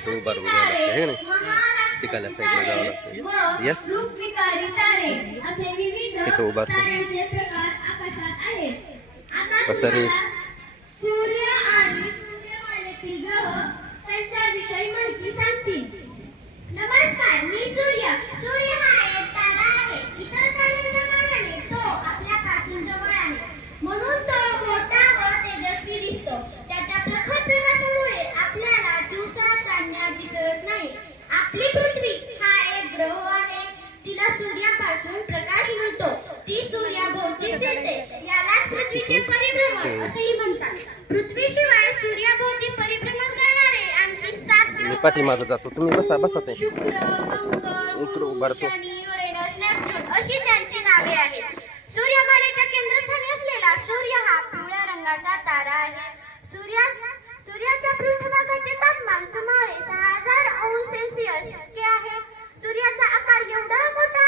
तिथं उभारून घ्यावं लागतं हे नाही तिकडल्या साईडला जावं लागतं या तिथं उभारतो कसं रे सूर्य आणि सूर्यमालेतील ग्रह त्यांच्याविषयी माहिती सांगतील. नमस्कार, मी सूर्य. सूर्य हा एक तारा आहे. इतर ताऱ्यांच्या मानाने तो आपल्यापासून जवळ आहे, म्हणून तो मोठा व तेजस्वी दिसतो. त्याच्या प्रखर प्रकाशामुळे आपल्याला दिवसा चांदण्या दिसत नाही. आपली पृथ्वी हा एक ग्रह आहे. तिला सूर्यापासून प्रकाश मिळतो. ती सूर्याभोवती फिरते. यालाच पृथ्वीचे परिभ्रमण असेही म्हणतात. पृथ्वीशिवाय सूर्याभोवती परिभ्रमण करणारे आणखी 7 ग्रह पाठीमागं जातो तुम्ही बसा बसा ते शुक्र, मंगळ, उभारतो शनी, युरेनस, नेपच्यून अशी त्यांची नावे आहेत. सूर्यमालेच्या केंद्रस्थानी असलेला सूर्य हा पिवळ्या रंगाचा तारा आहे. सूर्याच्या पृष्ठभागाचे तापमान सुमारे 6000 अंश सेल्सिअस इतके आहे. सूर्याचा आकार एवढा मोठा